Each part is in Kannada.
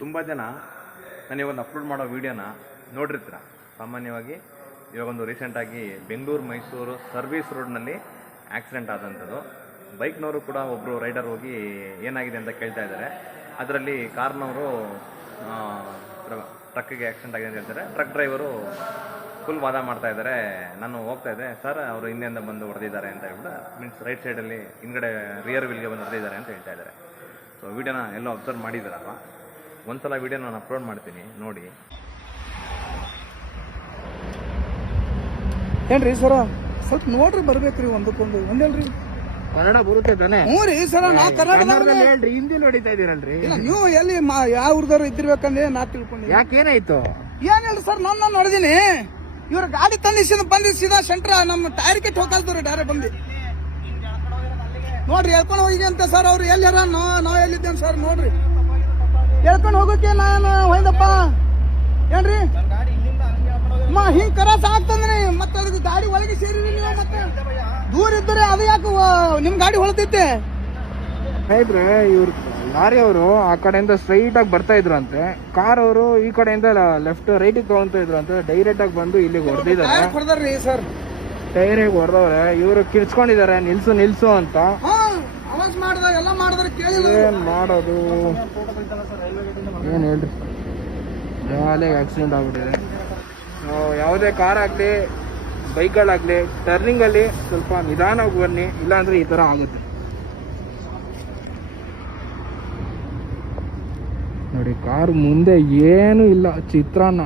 ತುಂಬ ಜನ ನನಗೊಂದು ಅಪ್ಲೋಡ್ ಮಾಡೋ ವೀಡಿಯೋನ ನೋಡಿರ್ತೀರ. ಸಾಮಾನ್ಯವಾಗಿ ಇವಾಗೊಂದು ರೀಸೆಂಟಾಗಿ ಬೆಂಗಳೂರು ಮೈಸೂರು ಸರ್ವಿಸ್ ರೋಡ್ನಲ್ಲಿ ಆಕ್ಸಿಡೆಂಟ್ ಆದಂಥದ್ದು. ಬೈಕ್ನವರು ಕೂಡ ಒಬ್ಬರು ರೈಡರ್ ಹೋಗಿ ಏನಾಗಿದೆ ಅಂತ ಕೇಳ್ತಾ ಇದ್ದಾರೆ. ಅದರಲ್ಲಿ ಕಾರ್ನವರು ಟ್ರಕ್ಕಿಗೆ ಆಕ್ಸಿಡೆಂಟ್ ಆಗಿದೆ ಅಂತ ಹೇಳ್ತಾರೆ. ಟ್ರಕ್ ಡ್ರೈವರು ಫುಲ್ ವಾದ ಮಾಡ್ತಾ ಇದ್ದಾರೆ. ನಾನು ಹೋಗ್ತಾ ಇದ್ದೆ ಸರ್, ಅವರು ಹಿಂದೆಯಿಂದ ಬಂದು ಹೊಡೆದಿದ್ದಾರೆ ಅಂತ ಹೇಳ್ಬಿಟ್ಟು, ಮೀನ್ಸ್ ರೈಟ್ ಸೈಡಲ್ಲಿ ಹಿಂದ್ಗಡೆ ರಿಯರ್ ವೀಲ್ಗೆ ಬಂದು ಹೊಡೆದಿದ್ದಾರೆ ಅಂತ ಹೇಳ್ತಾ ಇದ್ದಾರೆ. ಸೊ ವೀಡಿಯೋನ ಎಲ್ಲೋ ಅಬ್ಸರ್ವ್ ಮಾಡಿದ್ದಾರಲ್ವ, ಒಂದ್ಸಲ ವೀಡಿಯೋ ನಾನು ಅಪ್ಲೋಡ್ ಮಾಡ್ತೀನಿ ನೋಡಿ. ಏನ್ರಿ ಸರ ಸ್ವಲ್ಪ ನೋಡ್ರಿ ಬರ್ಬೇಕ್ರಿ, ಒಂದಕ್ಕೊಂದು ಒಂದೇಲ್ರಿ ಕನ್ನಡ ಬರುತ್ತೆ ತಾನೆ? ಹ್ಞೂ ರೀ ಸರ, ನಾ ಕನ್ನಡದಲ್ಲಿ ಹೇಳ್ರಿ, ಹಿಂದಿಲಿ ಹೊಡಿತಾ ಇದೀರಲ್ರಿ. ಇಲ್ಲ ನೀವು ಎಲ್ಲಿ ಯಾವ ಊರ್ದವ್ರು ಇದ್ದಿರ್ಬೇಕಂದ್ರೆ ನಾ ತಿಳ್ಕೊಂಡಿ. ಯಾಕೇನಾಯ್ತು? ಏನಿಲ್ಲ ಸರ್, ನಾನು ನೋಡಿದೀನಿ ಇವ್ರ ಗಾಡಿ ತಂದಿಸಿದ ಬಂದಿ ಸೀದಾ ಸೆಂಟ್ರ ನಮ್ಮ ಟೈರ್ ಕಿಟ್ ಹೋಗ್ತಾವ್ರಿ ಡೈರೆಕ್ಟ್ ಬಂದು ನೋಡ್ರಿ ಹೇಳ್ಕೊಂಡು ಹೋಗಿ ಅಂತ ಸರ್. ಅವ್ರು ಎಲ್ಲಾರ ನಾವ್ ಎಲ್ಲಿದ್ದೇನೆ ಸರ್ ನೋಡ್ರಿ, ಹೇಳ್ಕೊಂಡು ಹೋಗೋಕೆ ನಾನು ಹೋಯ್ದಪ್ಪ ಏನ್ರಿ ಹಿಂಗ್ ಕರಾಸ ಆಗ್ತಂದ್ರಿ. ಮತ್ತೆ ಅದಕ್ಕೆ ಗಾಡಿ ಒಳಗೆ ಸೇರಿರಿ ನೀವು, ಮತ್ತೆ ದೂರ ಇದ್ದರೆ ಅದು ಯಾಕೆ ನಿಮ್ ಗಾಡಿ ಹೊಳತೈತೆ? ಆಯ್ತ್ರೆ, ಇವ್ರು ಲಾರಿ ಅವರು ಆ ಕಡೆಯಿಂದ ಸ್ಟ್ರೈಟ್ ಆಗಿ ಬರ್ತಾ ಇದ್ರು ಅಂತೆ, ಕಾರ್ ಅವರು ಈ ಕಡೆಯಿಂದ ಲೆಫ್ಟ್ ರೈಟ್ ತಗೊಂತ ಇದ್ರು ಅಂತ. ಡೈರೆಕ್ಟ್ ಆಗಿ ಬಂದು ಇಲ್ಲಿಗೆ ಹೊಡೆದಿದ್ದಾರೆ ಸರ್, ಟೈರ್ ಹೊಡೆದವ್ರೆ. ಇವರು ಕಿರ್ಚ್ಕೊಂಡಿದ್ದಾರೆ ನಿಲ್ಸು ನಿಲ್ಸು ಅಂತ. ಅವಾಜ್ ಮಾಡಿದಾಗ ಎಲ್ಲ ಮಾಡಿದ್ರೆ ಏನ್ ಮಾಡೋದು, ಏನ್ ಹೇಳ್ರಿ, ಯಾವಾಗ ಆಕ್ಸಿಡೆಂಟ್ ಆಗ್ಬಿಟ್ಟಿದೆ. ಯಾವುದೇ ಕಾರ್ ಆಗ್ಲಿ ಬೈಕ್ಗಳಾಗ್ಲಿ ಟರ್ನಿಂಗ್ ಅಲ್ಲಿ ಸ್ವಲ್ಪ ನಿಧಾನವಾಗಿ ಬನ್ನಿ, ಇಲ್ಲಾಂದ್ರೆ ಈ ತರ ಆಗುತ್ತೆ ನೋಡಿ. ಕಾರ್ ಮುಂದೆ ಏನು ಇಲ್ಲ, ಚಿತ್ರಾನ್ನ.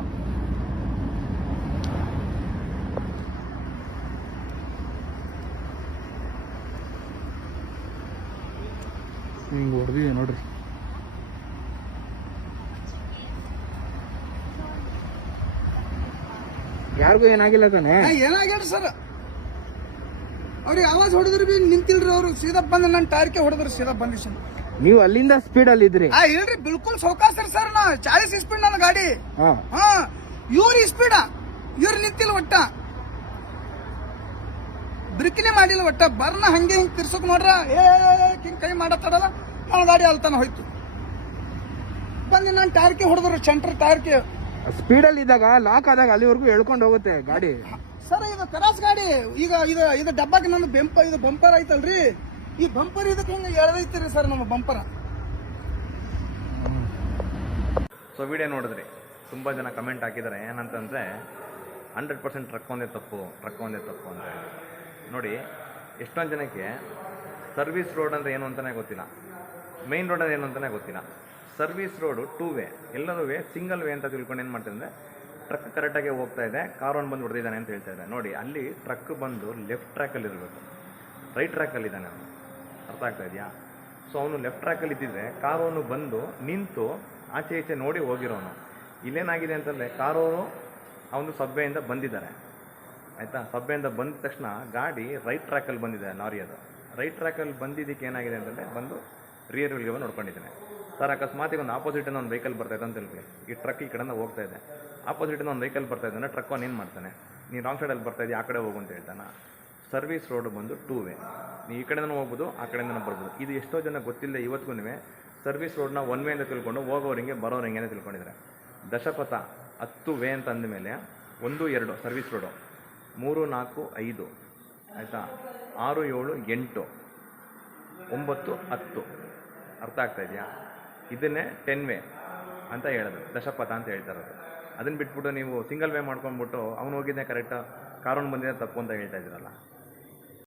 ಹಿಂಗ್ ಹೊಡೆದಿದೆ ನೋಡ್ರಿ. ಯಾರಿಗೂ ಏನಾಗಿಲ್ಲ ತಾನೆ? ಏನಾಗ್ಯಾರ ಸರ್, ಅವ್ರಿಗೆ ಆವಾಜ್ ಹೊಡೆದ್ರು ಬಿ ನಿಂತಿಲ್ರಿ. ಅವ್ರು ಸೀದಾ ಬಂದ ನನ್ನ ಟೈರ್ಗೆ ಹೊಡೆದ್ರು, ಸೀದಾ ಬಂದಿಸ್. ನೀವು ಅಲ್ಲಿಂದ ಸ್ಪೀಡ್ ಅಲ್ಲಿ ಇದ್ರಿ? ಹೇಳ್ರಿ, ಬಿಲ್ಕುಲ್ ಸೌಕಾಸ್ರಿ ಸರ್. ನಾ 40 ಸ್ಪೀಡ್ ನನ್ನ ಗಾಡಿ. ಇವ್ರ ಸ್ಪೀಡ, ಇವ್ರು ನಿಂತಿಲ್ಲ ಒಟ್ಟ, ಬ್ರಿಕ್ನೇ ಮಾಡಿಲ್ಲ ಒಟ್ಟ. ಬರ್ನ ಹಂಗೆ ಹಿಂಗ್ ತಿರ್ಸಕ್ ನೋಡ್ರ, ಹಿಂಗ್ ಕೈ ಮಾಡತ್ತಡಲ್ಲ, ನನ್ನ ಗಾಡಿ ಅಲ್ತಾನ ಹೋಯ್ತು. ಬಂದು ನನ್ನ ಟೈರ್ಗೆ ಹೊಡೆದ್ರು, ಸೆಂಟ್ರ್ ಟೈರ್ಗೆ. ಸ್ಪೀಡ್ ಅಲ್ಲಿ ಇದ್ದಾಗ ಲಾಕ್ ಆದಾಗ ಅಲ್ಲಿವರೆಗೂ ಎಳ್ಕೊಂಡು ಹೋಗುತ್ತೆ ಗಾಡಿ ಸರ್. ಇದು ಕರಾಸ್ ಗಾಡಿ. ಈಗ ಇದು ಡಬ್ಬಾಗಿ ನನ್ನ ಇದು ಬಂಪರ್ ಐತಲ್ರಿ, ಈ ಬಂಪರ್ ಇದಕ್ಕೆ ಹಿಂಗೆ ಎಳೆದೈತಿರಿ ಸರ್ ನಮ್ಮ ಬಂಪರ. ಸೊ ವಿಡಿಯೋ ನೋಡಿದ್ರಿ, ತುಂಬ ಜನ ಕಮೆಂಟ್ ಹಾಕಿದ್ದಾರೆ ಏನಂತಂದರೆ 100% ಟ್ರಕ್ ಒಂದೇ ತಪ್ಪು ಅಂತ ನೋಡಿ. ಎಷ್ಟೊಂದು ಜನಕ್ಕೆ ಸರ್ವಿಸ್ ರೋಡ್ ಅಂದರೆ ಏನು ಅಂತಲೇ ಗೊತ್ತಿಲ್ಲ, ಮೈನ್ ರೋಡ್ ಅಂದರೆ ಏನು ಅಂತಲೇ ಗೊತ್ತಿಲ್ಲ. ಸರ್ವಿಸ್ ರೋಡು 2 ವೇ, ಎಲ್ಲರೂ ಸಿಂಗಲ್ ವೇ ಅಂತ ತಿಳ್ಕೊಂಡು ಏನು ಮಾಡ್ತಾರೆ ಅಂದರೆ, ಟ್ರಕ್ ಕರೆಕ್ಟಾಗಿ ಹೋಗ್ತಾ ಇದೆ, ಕಾರ್ ಒಂದು ಬಂದು ಹೊಡೆದಿದ್ದಾನೆ ಅಂತ ಹೇಳ್ತಾ ಇದೆ. ನೋಡಿ, ಅಲ್ಲಿ ಟ್ರಕ್ ಬಂದು ಲೆಫ್ಟ್ ಟ್ರ್ಯಾಕಲ್ಲಿ ಇರಬೇಕು, ರೈಟ್ ಟ್ರ್ಯಾಕಲ್ಲಿ ಇದ್ದಾನೆ ಅವನು. ಅರ್ಥ ಆಗ್ತಾ ಇದೆಯಾ? ಸೊ ಅವನು ಲೆಫ್ಟ್ ಟ್ರ್ಯಾಕಲ್ಲಿ ಇದ್ದಿದ್ರೆ ಕಾರವನು ಬಂದು ನಿಂತು ಆಚೆ ಈಚೆ ನೋಡಿ ಹೋಗಿರೋನು. ಇಲ್ಲೇನಾಗಿದೆ ಅಂತಂದರೆ, ಕಾರವರು ಅವನು ಸಬ್ವೆಯಿಂದ ಬಂದಿದ್ದಾರೆ, ಆಯಿತಾ. ಸಬ್ವೆಯಿಂದ ಬಂದ ತಕ್ಷಣ ಗಾಡಿ ರೈಟ್ ಟ್ರ್ಯಾಕಲ್ಲಿ ಬಂದಿದೆ, ಲಾರಿ ಅದು ರೈಟ್ ಟ್ರ್ಯಾಕಲ್ಲಿ ಬಂದಿದ್ದಕ್ಕೆ ಏನಾಗಿದೆ ಅಂತಂದರೆ, ಬಂದು ರಿಯರ್ ವೀಲ್ಗೆ ಬಂದು ನೋಡ್ಕೊಂಡಿದ್ದಾನೆ. ಸರ್, ಅಕಸ್ಮಾತಿಗೆ ಒಂದು ಆಪೋಸಿಟಿಂದ ಒಂದು ವೆಹಿಕಲ್ ಬರ್ತಾಯಿದೆ ಅಂತ ಹೇಳ್ತೀವಿ. ಈ ಟ್ರಕ್ ಈ ಕಡೆಯಿಂದ ಹೋಗ್ತಾ ಇದೆ, ಆಪೋಸಿಟಿಂದ ಒಂದು ವೆಹಿಕಲ್ ಬರ್ತಾ ಇದ್ದಾನೆ. ಟ್ರಕ್ ಅವನು ಏನು ಮಾಡ್ತಾನೆ, ನೀನು ರಾಂಗ್ ಸೈಡಲ್ಲಿ ಬರ್ತಾ ಇದೆಯಾ, ಆ ಕಡೆ ಹೋಗು ಅಂತ ಹೇಳ್ತಾನೆ. ಸರ್ವಿಸ್ ರೋಡ್ ಬಂದು 2 ವೇ, ನೀವು ಈ ಕಡೆಯಿಂದ ಹೋಗ್ಬೋದು, ಆ ಕಡೆಯಿಂದ ಬರ್ಬೋದು. ಇದು ಎಷ್ಟೋ ಜನ ಗೊತ್ತಿಲ್ಲ ಇವತ್ತಿಗೂ. ಸರ್ವಿಸ್ ರೋಡ್ನ 1 ವೇ ಅಂತ ತಿಳ್ಕೊಂಡು ಹೋಗೋರಿಗೆ ಬರೋರಿಗೆ ಅಂತ ತಿಳ್ಕೊಂಡಿದ್ದಾರೆ. ದಶಪಥ 10 ವೇ ಅಂತ ಅಂದಮೇಲೆ 1, 2 ಸರ್ವಿಸ್ ರೋಡು, 3, 4, 5 ಆಯಿತಾ, 6, 7, 8, 9, 10. ಅರ್ಥ ಆಗ್ತಾ ಇದೆಯಾ? ಇದನ್ನೇ 10 ವೇ ಅಂತ ಹೇಳೋದು, ದಶಪಥ ಅಂತ ಹೇಳ್ತಾರೆ. ಅದನ್ನು ಬಿಟ್ಬಿಟ್ಟು ನೀವು ಸಿಂಗಲ್ ವೇ ಮಾಡ್ಕೊಂಡ್ಬಿಟ್ಟು ಅವ್ನು ಹೋಗಿದ್ದೆ ಕರೆಕ್ಟಾ, ಕಾರನ್ನು ಬಂದಿದ್ದೆ ತಪ್ಪು ಅಂತ ಹೇಳ್ತಾ ಇದ್ದೀರಲ್ಲ.